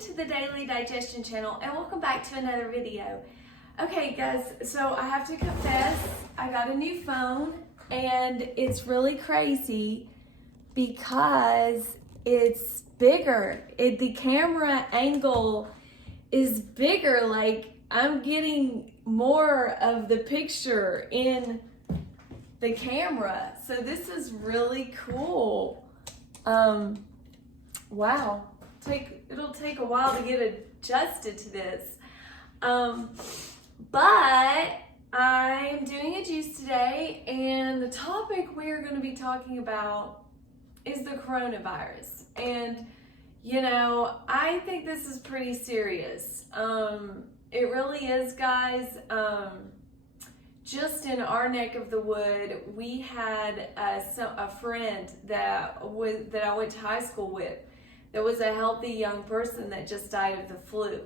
to the Daily Digestion channel and welcome back to another video. Okay guys, so I have to confess, I got a new phone and it's really crazy because it's bigger. The camera angle is bigger, like I'm getting more of the picture in the camera. So this is really cool. Wow. It'll take a while to get adjusted to this. But I'm doing a juice today, and the topic we're going to be talking about is the coronavirus. And, you know, I think this is pretty serious. It really is, guys. Just in our neck of the wood, we had a friend that I went to high school with. There was a healthy young person that just died of the flu.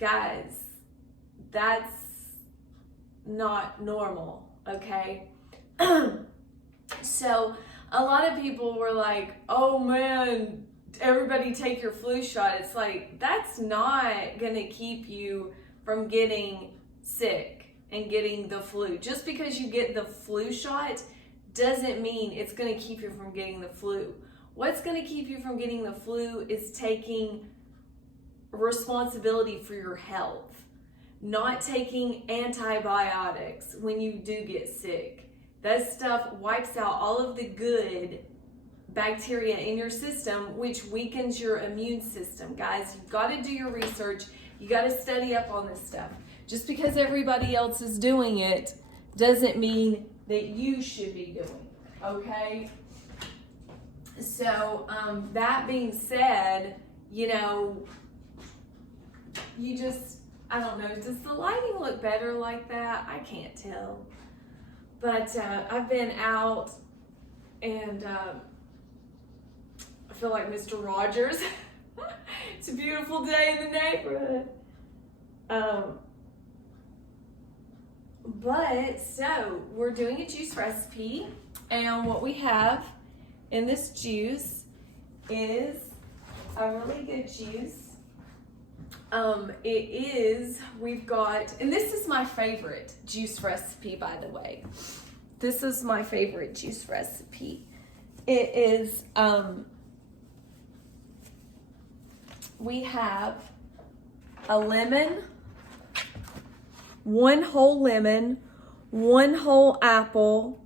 Guys, that's not normal, okay? So a lot of people were like, oh man, everybody take your flu shot. It's like, that's not gonna keep you from getting sick and getting the flu. Just because you get the flu shot doesn't mean it's gonna keep you from getting the flu. What's going to keep you from getting the flu is taking responsibility for your health, not taking antibiotics when you do get sick. That stuff wipes out all of the good bacteria in your system, which weakens your immune system. Guys, you've got to do your research. You got to study up on this stuff. Just because everybody else is doing it doesn't mean that you should be doing it, okay? So, that being said, you know, I don't know, does the lighting look better like that? I can't tell. But I've been out and I feel like Mr. Rogers. It's a beautiful day in the neighborhood. But so we're doing a juice recipe, and what we have in this juice is a really good juice. We've got, and this is my favorite juice recipe, by the way. This is my favorite juice recipe. It is, we have a lemon, one whole lemon, one whole apple,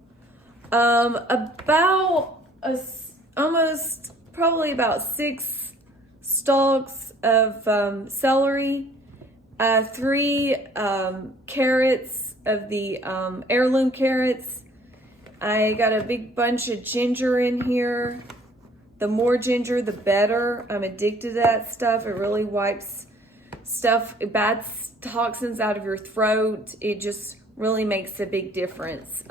probably about 6 stalks of celery, 3 carrots of the heirloom carrots. I got a big bunch of ginger in here. The more ginger, the better. I'm addicted to that stuff. It really wipes bad toxins out of your throat. It just really makes a big difference.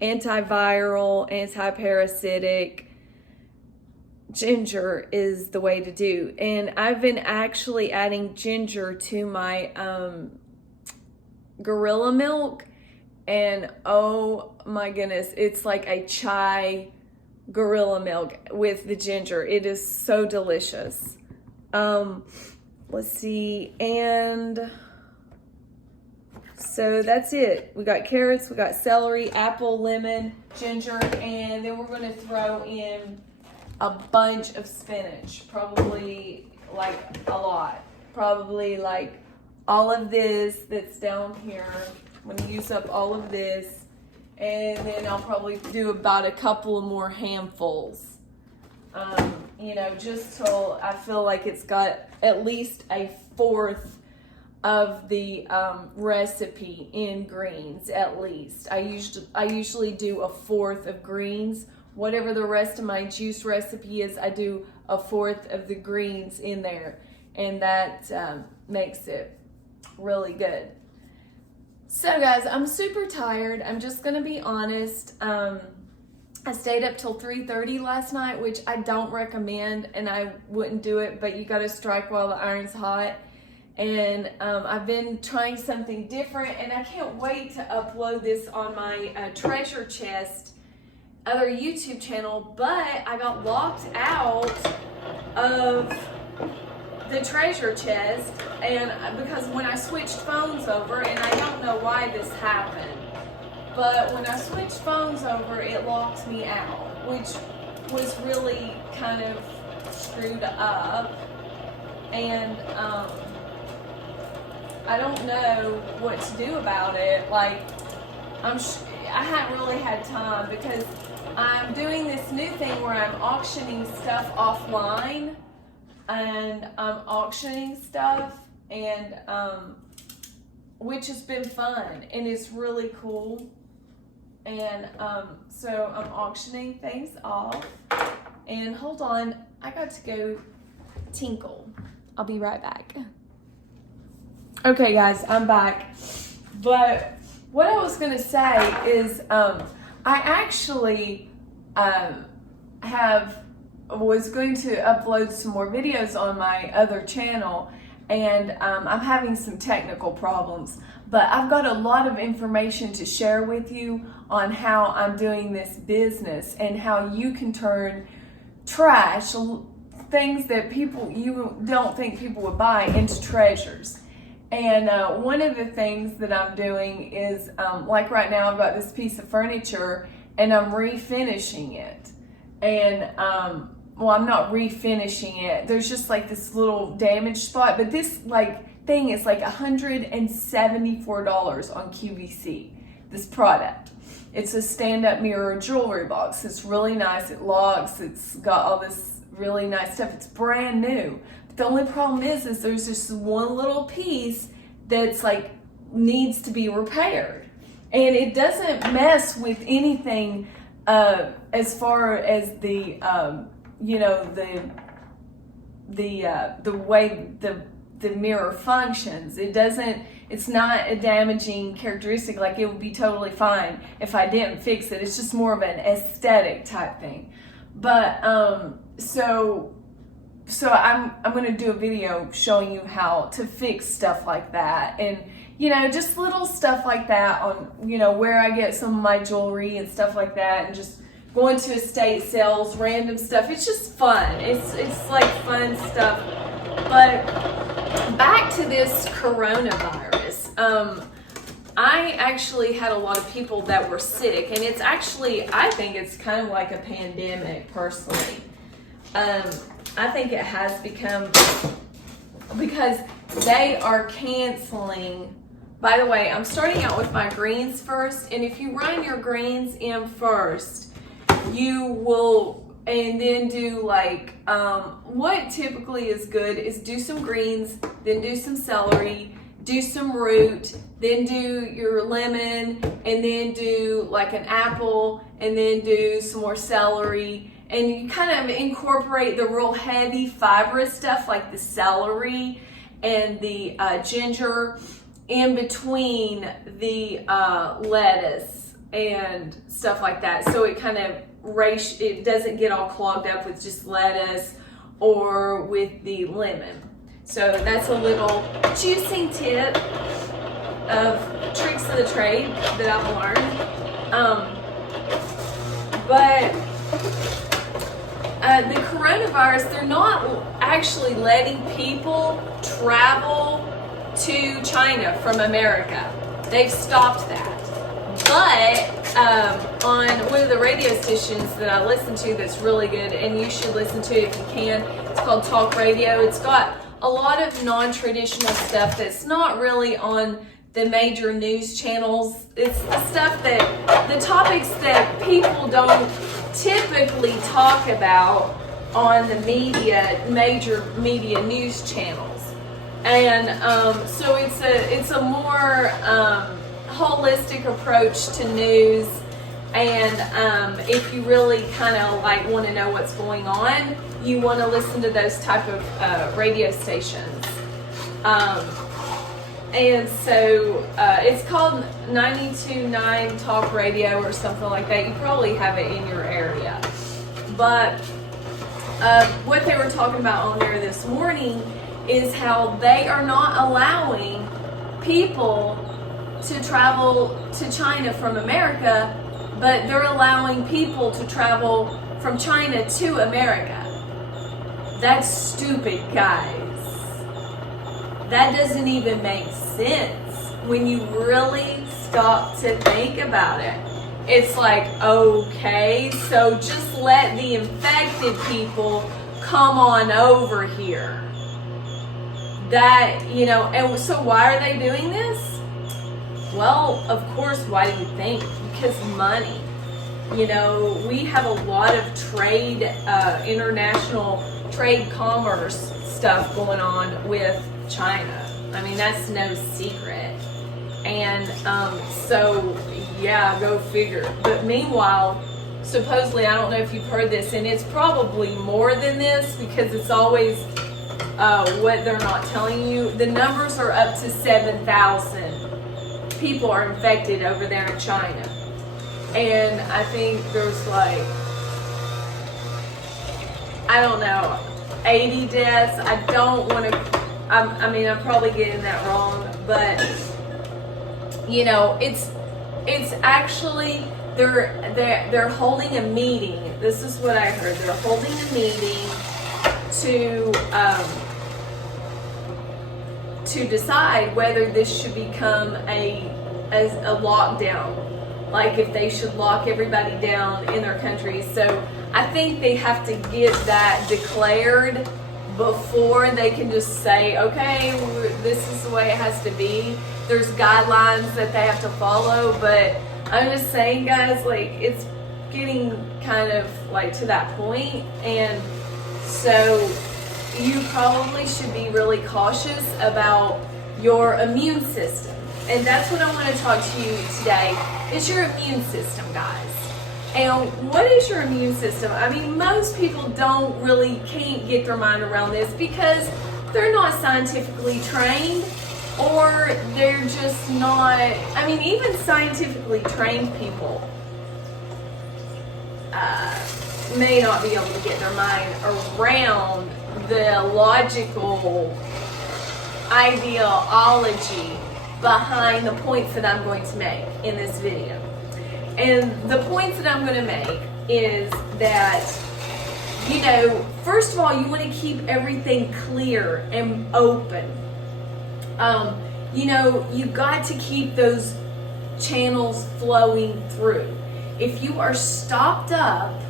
Antiviral, antiparasitic. Ginger is the way to do. And I've been actually adding ginger to my Gorilla milk, and oh my goodness, it's like a chai Gorilla milk with the ginger. It is so delicious. Let's see, and so that's it. We got carrots, we got celery, apple, lemon, ginger, and then we're going to throw in a bunch of spinach, probably like a lot. Probably like all of this that's down here. I'm going to use up all of this, and then I'll probably do about a couple of more handfuls. You know, just till I feel like it's got at least a fourth of the recipe in greens, at least. I usually do a fourth of greens. Whatever the rest of my juice recipe is, I do a fourth of the greens in there, and that makes it really good. So guys, I'm super tired. I'm just gonna be honest. I stayed up till 3:30 last night, which I don't recommend, and I wouldn't do it, but you gotta strike while the iron's hot. And I've been trying something different, and I can't wait to upload this on my treasure chest other YouTube channel, but I got locked out of the treasure chest, and because when I switched phones over, and I don't know why this happened, but when I switched phones over, it locked me out, which was really kind of screwed up. And I don't know what to do about it. Like, I haven't really had time because I'm doing this new thing where I'm auctioning stuff offline, and I'm auctioning stuff, and which has been fun and it's really cool. And so I'm auctioning things off. And hold on, I got to go tinkle. I'll be right back. Okay, guys, I'm back. But what I was gonna say is, I actually was going to upload some more videos on my other channel, and I'm having some technical problems. But I've got a lot of information to share with you on how I'm doing this business and how you can turn trash, things that you don't think people would buy, into treasures. And one of the things that I'm doing is, like right now I've got this piece of furniture and I'm refinishing it. And well, I'm not refinishing it. There's just like this little damage spot, but this thing is like $174 on QVC, this product. It's a stand-up mirror jewelry box. It's really nice. It locks. It's got all this really nice stuff. It's brand new. But the only problem is there's just one little piece that's like needs to be repaired, and it doesn't mess with anything as far as the the way the mirror functions. It's not a damaging characteristic. Like, it would be totally fine if I didn't fix it. It's just more of an aesthetic type thing. But so I'm going to do a video showing you how to fix stuff like that, and just little stuff like that on where I get some of my jewelry and stuff like that, and just going to estate sales, random stuff. It's just fun. It's like fun stuff. But back to this coronavirus. I actually had a lot of people that were sick, and it's actually, I think it's kind of like a pandemic personally. I think it has become, because they are canceling. By the way, I'm starting out with my greens first, and if you run your greens in first, you will, and then do like, what typically is good is do some greens, then do some celery, do some root, then do your lemon, and then do like an apple, and then do some more celery. And you kind of incorporate the real heavy fibrous stuff like the celery and the ginger in between the lettuce and stuff like that. So it kind of it doesn't get all clogged up with just lettuce or with the lemon. So that's a little juicy tip of tricks of the trade that I've learned. But the coronavirus, they're not actually letting people travel to China from America. They've stopped that. But on one of the radio stations that I listen to that's really good, and you should listen to it if you can, it's called Talk Radio. It's got a lot of non-traditional stuff that's not really on the major news channels. It's the stuff the topics that people don't typically talk about on the major media news channels. And so it's a more holistic approach to news. And if you really kind of like want to know what's going on, you want to listen to those type of radio stations. And so it's called 92.9 Talk Radio or something like that. You probably have it in your area. But what they were talking about on there this morning is how they are not allowing people to travel to China from America, but they're allowing people to travel from China to America. That's stupid, guys. That doesn't even make sense when you really stop to think about it. It's like, okay, so just let the infected people come on over here. That, you know, and so why are they doing this? Well, of course, why do you think? Because money. You know, we have a lot of trade, international trade commerce stuff going on with China. I mean, that's no secret. And so, yeah, go figure. But meanwhile, supposedly, I don't know if you've heard this, and it's probably more than this because it's always what they're not telling you. The numbers are up to 7,000 people are infected over there in China. And I think there's like, I don't know, 80 deaths. I don't want to, I mean, I'm probably getting that wrong, but, you know, it's actually, they're holding a meeting. This is what I heard. They're holding a meeting to decide whether this should become a lockdown, like if they should lock everybody down in their countries. So I think they have to get that declared before they can just say, okay, this is the way it has to be. There's guidelines that they have to follow, but I'm just saying, guys, like, it's getting kind of like to that point, and so you probably should be really cautious about your immune system. And that's what I want to talk to you today, is your immune system, guys. And what is your immune system? I mean, most people can't get their mind around this because they're not scientifically trained, or they're just not, I mean, even scientifically trained people may not be able to get their mind around the logical ideology behind the points that I'm going to make in this video. And the points that I'm going to make is that, you know, first of all, you want to keep everything clear and open. You know, you've got to keep those channels flowing through. If you are stopped up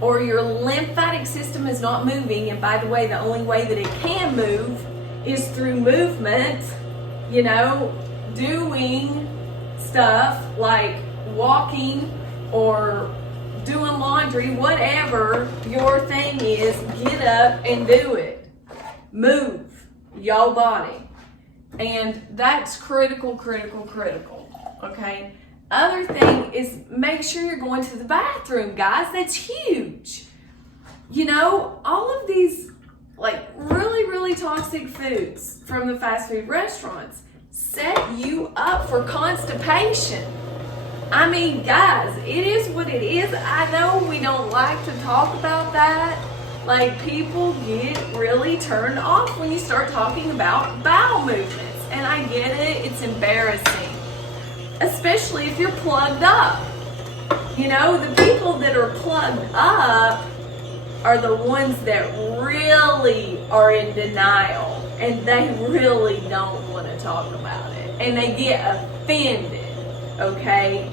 or your lymphatic system is not moving, and by the way, the only way that it can move is through movement, you know, doing stuff like walking or doing laundry, whatever your thing is, get up and do it. Move your body. And that's critical, okay? Other thing is make sure you're going to the bathroom, guys. That's huge. You know, all of these like really toxic foods from the fast food restaurants set you up for constipation. I mean, guys, it is what it is. I know we don't like to talk about that. Like, people get really turned off when you start talking about bowel movements. And I get it, it's embarrassing. Especially if you're plugged up. You know, the people that are plugged up are the ones that really are in denial. And they really don't want to talk about it. And they get offended, okay?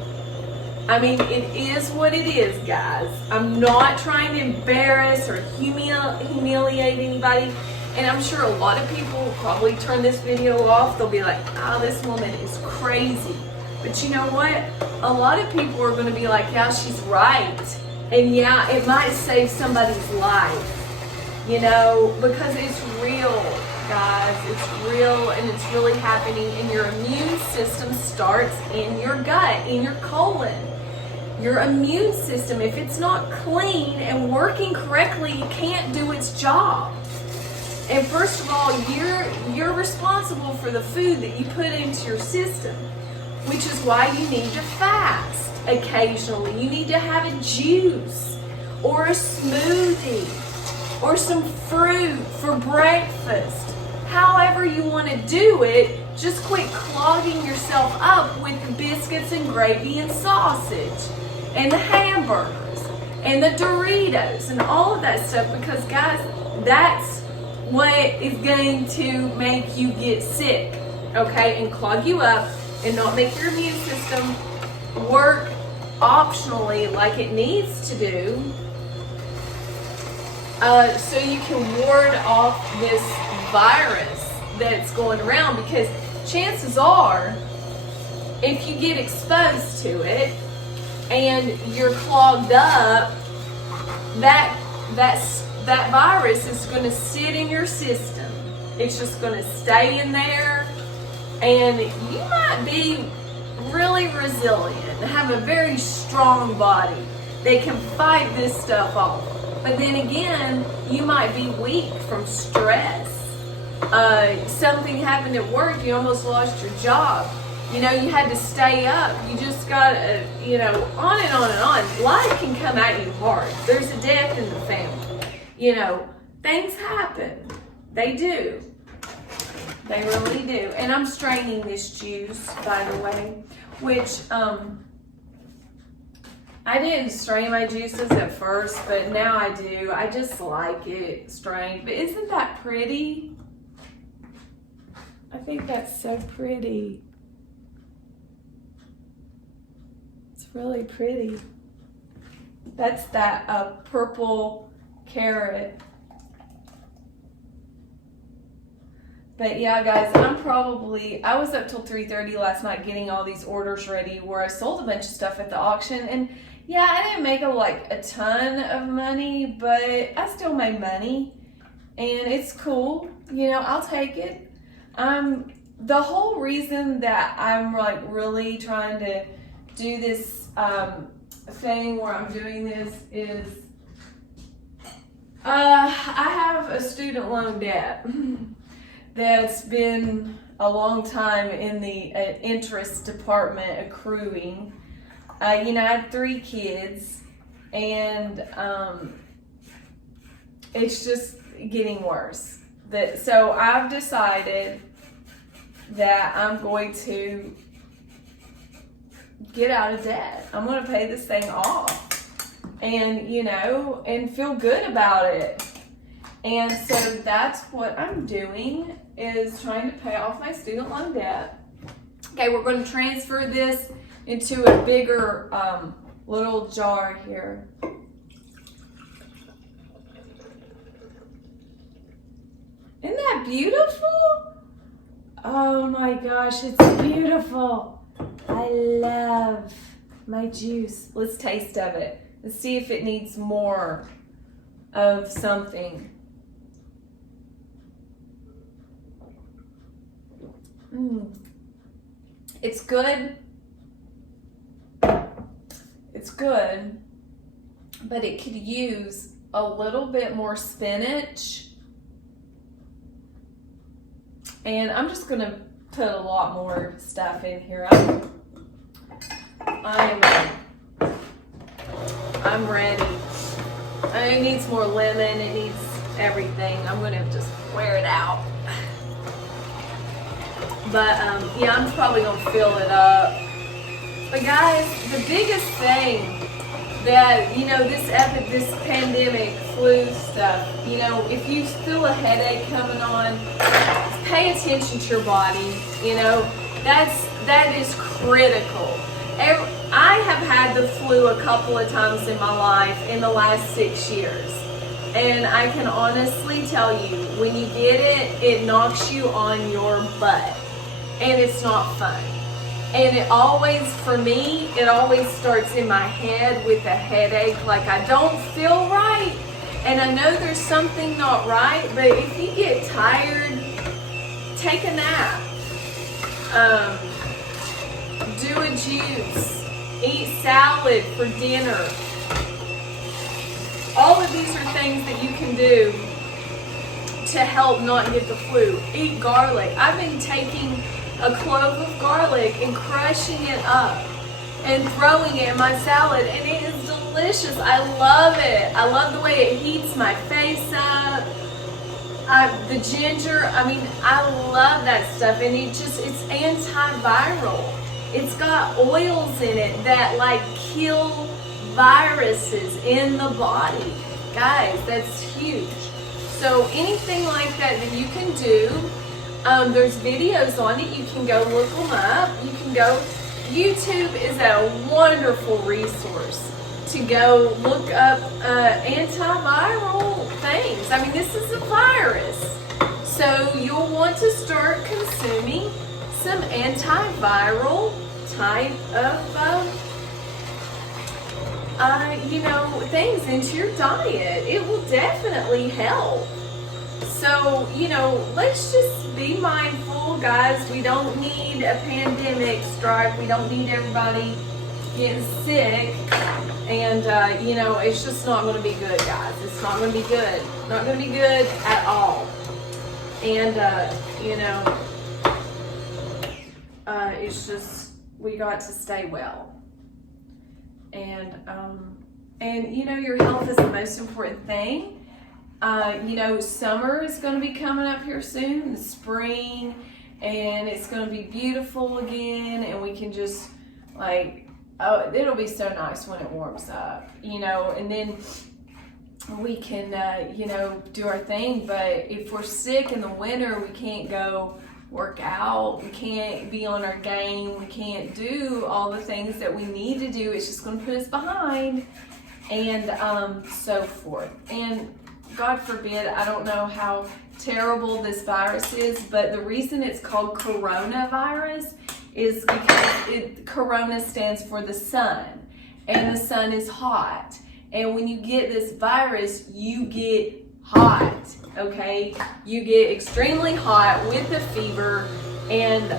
I mean, it is what it is, guys. I'm not trying to embarrass or humiliate anybody. And I'm sure a lot of people will probably turn this video off. They'll be like, oh, this woman is crazy. But you know what? A lot of people are going to be like, yeah, she's right. And yeah, it might save somebody's life. You know, because it's real, guys. It's real, and it's really happening. And your immune system starts in your gut, in your colon. Your immune system, if it's not clean and working correctly, it can't do its job. And first of all, you're responsible for the food that you put into your system, which is why you need to fast occasionally. You need to have a juice or a smoothie or some fruit for breakfast. However you want to do it, just quit clogging yourself up with biscuits and gravy and sausage and the hamburgers and the Doritos and all of that stuff, because guys, that's what is going to make you get sick, okay, and clog you up and not make your immune system work optionally like it needs to do, so you can ward off this virus that's going around. Because chances are, if you get exposed to it and you're clogged up, that virus is going to sit in your system. It's just going to stay in there, and you might be really resilient, have a very strong body that can fight this stuff off. But then again, you might be weak from stress. Something happened at work, you almost lost your job. You know, you had to stay up. You just got, you know, on and on and on. Life can come at you hard. There's a death in the family. You know, things happen. They do. They really do. And I'm straining this juice, by the way, which I didn't strain my juices at first, but now I do. I just like it strained. But isn't that pretty? I think that's so pretty. It's really pretty. That's that purple carrot. But yeah, guys, I was up till 3:30 last night getting all these orders ready, where I sold a bunch of stuff at the auction. And yeah, I didn't make a ton of money, but I still made money, and it's cool. You know, I'll take it. The whole reason that I'm like really trying to do this thing where I'm doing this is I have a student loan debt that's been a long time in the interest department accruing. You know, I had 3 kids, and it's just getting worse. So I've decided that I'm going to get out of debt. I'm going to pay this thing off, and, you know, and feel good about it. And so that's what I'm doing, is trying to pay off my student loan debt. Okay, we're going to transfer this into a bigger little jar here. Isn't that beautiful? Oh my gosh, it's beautiful. I love my juice. Let's taste of it. Let's see if it needs more of something. It's good. It's good, but it could use a little bit more spinach. And I'm just gonna put a lot more stuff in here. I'm ready. It needs more lemon. It needs everything. I'm gonna just wear it out. But yeah, I'm probably gonna fill it up. But guys, the biggest thing that, you know, this pandemic flu stuff, you know, if you feel a headache coming on, pay attention to your body. You know, that is critical. I have had the flu a couple of times in my life in the last 6 years. And I can honestly tell you, when you get it, it knocks you on your butt. And it's not fun. And it always, for me, it always starts in my head with a headache, like I don't feel right. And I know there's something not right, but if you get tired, take a nap. Do a juice. Eat salad for dinner. All of these are things that you can do to help not get the flu. Eat garlic. I've been taking a clove of garlic and crushing it up and throwing it in my salad, and it is delicious. I love it. I love the way it heats my face up. The ginger, I mean, I love that stuff, and it's antiviral. It's got oils in it that like kill viruses in the body. Guys, that's huge. So anything like that you can do. There's videos on it. You can go look them up. You can go. YouTube is a wonderful resource to go look up antiviral things. I mean, this is a virus. So you'll want to start consuming some antiviral type of, things into your diet. It will definitely help. So, let's just be mindful, guys. We don't need a pandemic strike. We don't need everybody getting sick. And, it's just not going to be good, guys. It's not going to be good. Not going to be good at all. And, it's just, we got to stay well. And your health is the most important thing. Summer is going to be coming up here soon, the spring, and it's going to be beautiful again, and we can just, it'll be so nice when it warms up, and then we can, do our thing. But if we're sick in the winter, we can't go work out, we can't be on our game, we can't do all the things that we need to do. It's just going to put us behind, and so forth. And God forbid, I don't know how terrible this virus is, but the reason it's called coronavirus is because corona stands for the sun, and the sun is hot. And when you get this virus, you get hot, okay? You get extremely hot with a fever, and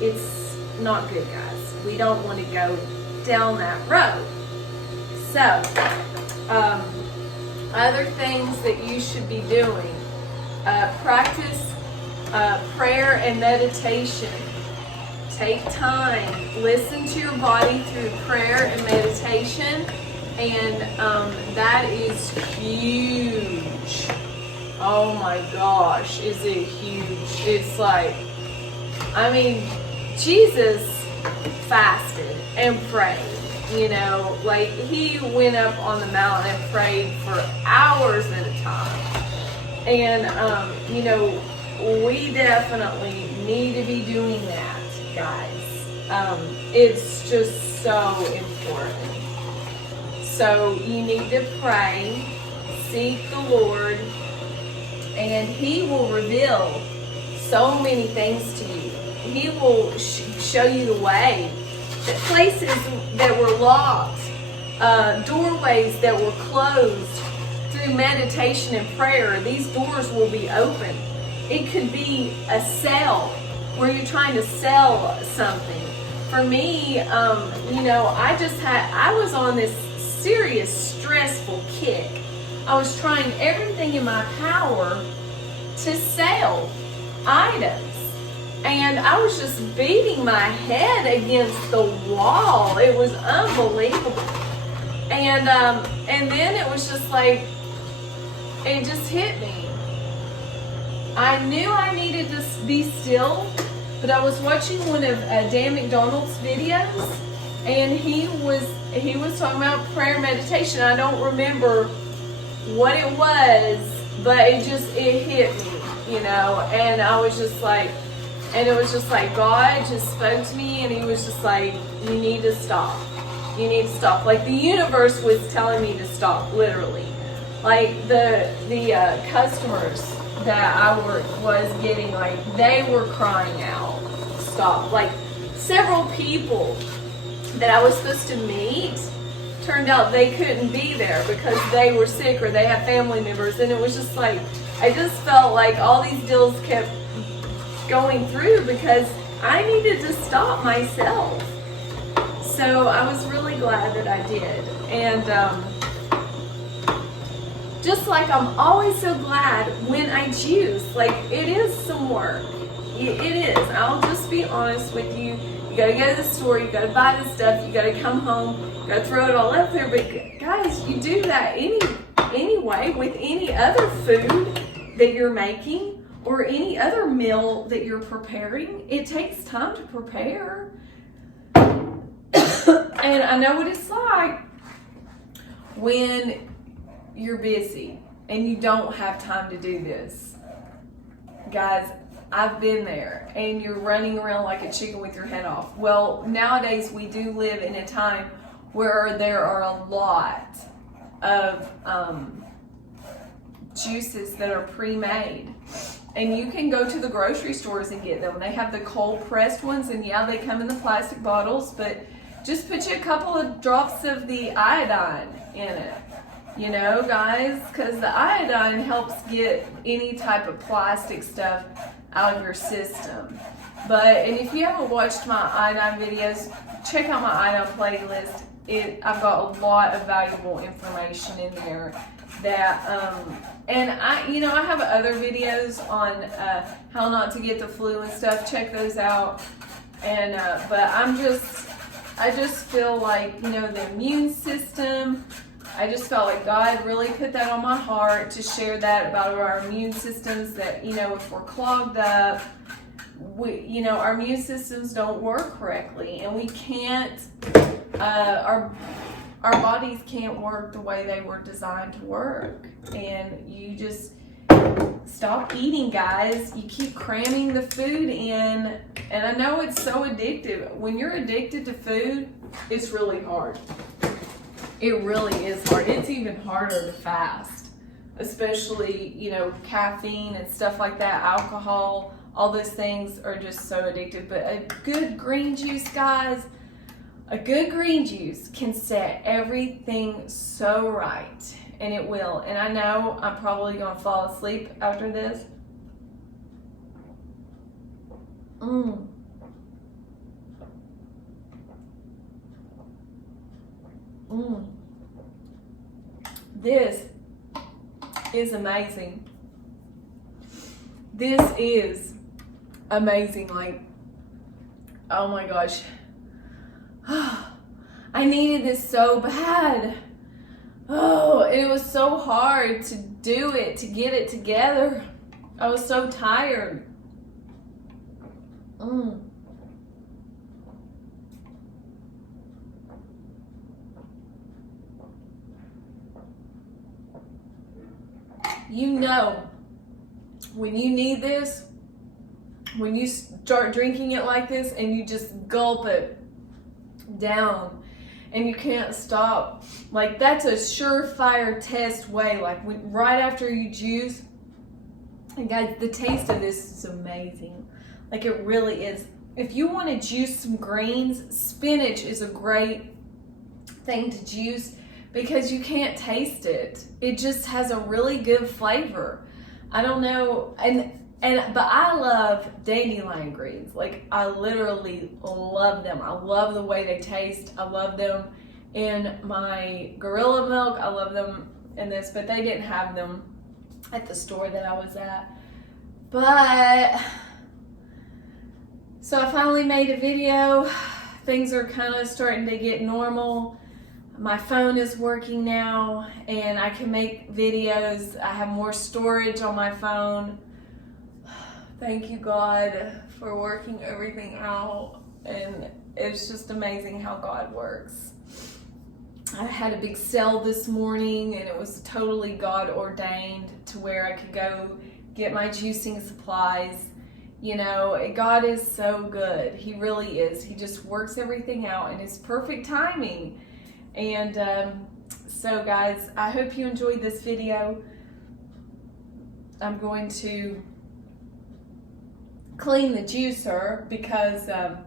it's not good, guys. We don't want to go down that road. So, other things that you should be doing, practice prayer and meditation. Take time, listen to your body through prayer and meditation, and that is huge. Oh my gosh, is it huge? It's Jesus fasted and prayed. He went up on the mountain and prayed for hours at a time. And, we definitely need to be doing that, guys. It's just so important. So you need to pray, seek the Lord, and He will reveal so many things to you. He will show you the way. The places that were locked, doorways that were closed, through meditation and prayer, these doors will be open. It could be a sale where you're trying to sell something. For me, I was on this serious stressful kick. I was trying everything in my power to sell items. And I was just beating my head against the wall. It was unbelievable. And then it was just it just hit me. I knew I needed to be still, but I was watching one of Dan McDonald's videos, and he was talking about prayer meditation. I don't remember what it was, but it hit me, and I was just and it was just God just spoke to me, and He was just you need to stop. You need to stop. The universe was telling me to stop, literally. The customers that I was getting, they were crying out, stop. Several people that I was supposed to meet, turned out they couldn't be there because they were sick or they had family members, and it was just I just felt all these deals kept going through because I needed to stop myself. So I was really glad that I did. And just I'm always so glad when I juice. It is some work. It is. I'll just be honest with you. You gotta go to the store, you gotta buy the stuff, you gotta come home, you gotta throw it all up there. But guys, you do that anyway with any other food that you're making or any other meal that you're preparing. It takes time to prepare. And I know what it's like when you're busy and you don't have time to do this. Guys, I've been there, and you're running around like a chicken with your head off. Well, nowadays we do live in a time where there are a lot of juices that are pre-made, and you can go to the grocery stores and get them. They have the cold pressed ones, and yeah, they come in the plastic bottles, but just put you a couple of drops of the iodine in it, you know, guys, because the iodine helps get any type of plastic stuff out of your system. And if you haven't watched my iodine videos, check out my iodine playlist. I've got a lot of valuable information in there that and I have other videos on how not to get the flu and stuff. Check those out. And but I just feel like, the immune system, I just felt like God really put that on my heart to share that about our immune systems, that, if we're clogged up, our immune systems don't work correctly, and we can't, our bodies can't work the way they were designed to work. And you just stop eating, guys. You keep cramming the food in, and I know it's so addictive. When you're addicted to food, it's really hard. It really is hard. It's even harder to fast, especially, caffeine and stuff like that, alcohol, all those things are just so addictive. But a good green juice, guys, a good green juice can set everything so right, and it will. And I know I'm probably going to fall asleep after this. This is amazing. This is amazing. Like, oh my gosh. I needed this so bad. Oh, it was so hard to do it, to get it together. I was so tired. When you need this, when you start drinking it like this and you just gulp it down and you can't stop, like, that's a surefire test way. Like, right after you juice, and guys, the taste of this is amazing. Like, it really is. If you want to juice some greens, spinach is a great thing to juice, because you can't taste it. It just has a really good flavor. I don't know, but I love dandelion greens. Like, I literally love them. I love the way they taste. I love them in my Gorilla Milk. I love them in this, but they didn't have them at the store that I was at. But, so I finally made a video. Things are kind of starting to get normal. My phone is working now, and I can make videos. I have more storage on my phone. Thank you, God, for working everything out. And it's just amazing how God works. I had a big sale this morning, and it was totally God ordained to where I could go get my juicing supplies. God is so good. He really is. He just works everything out in His perfect timing. And so, guys, I hope you enjoyed this video. I'm going to clean the juicer because I'm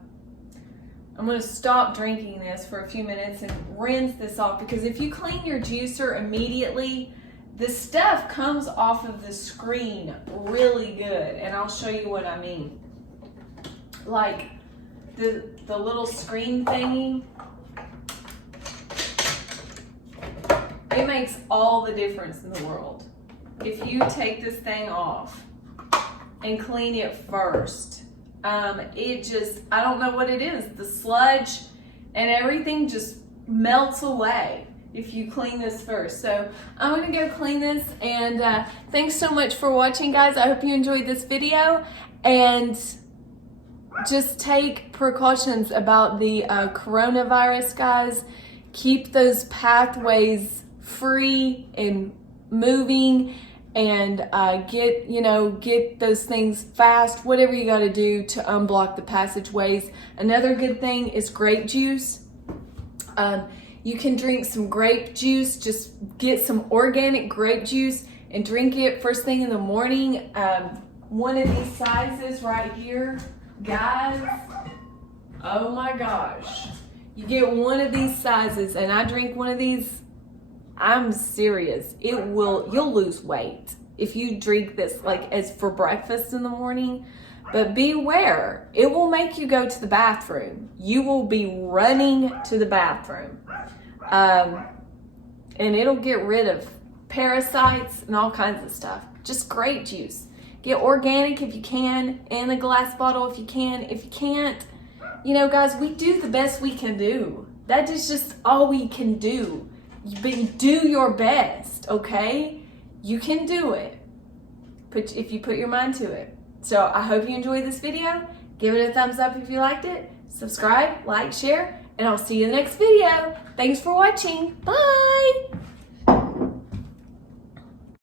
going to stop drinking this for a few minutes and rinse this off, because if you clean your juicer immediately, the stuff comes off of the screen really good. And I'll show you what I mean. Like the little screen thingy, it makes all the difference in the world. If you take this thing off and clean it first, it just, I don't know what it is. The sludge and everything just melts away if you clean this first. So I'm gonna go clean this, and thanks so much for watching, guys. I hope you enjoyed this video, and just take precautions about the coronavirus, guys. Keep those pathways free and moving and get those things fast, whatever you got to do to unblock the passageways. Another good thing is grape juice. You can drink some grape juice. Just get some organic grape juice and drink it first thing in the morning. One of these sizes right here, guys, oh my gosh. You get one of these sizes, and I drink one of these, I'm serious. You'll lose weight if you drink this like as for breakfast in the morning. But beware, it will make you go to the bathroom. You will be running to the bathroom. And it'll get rid of parasites and all kinds of stuff. Just grape juice. Get organic if you can, in a glass bottle if you can. If you can't, guys, we do the best we can do. That is just all we can do. Do your best, okay? You can do it. If you put your mind to it. So I hope you enjoyed this video. Give it a thumbs up if you liked it. Subscribe, like, share, and I'll see you in the next video. Thanks for watching. Bye.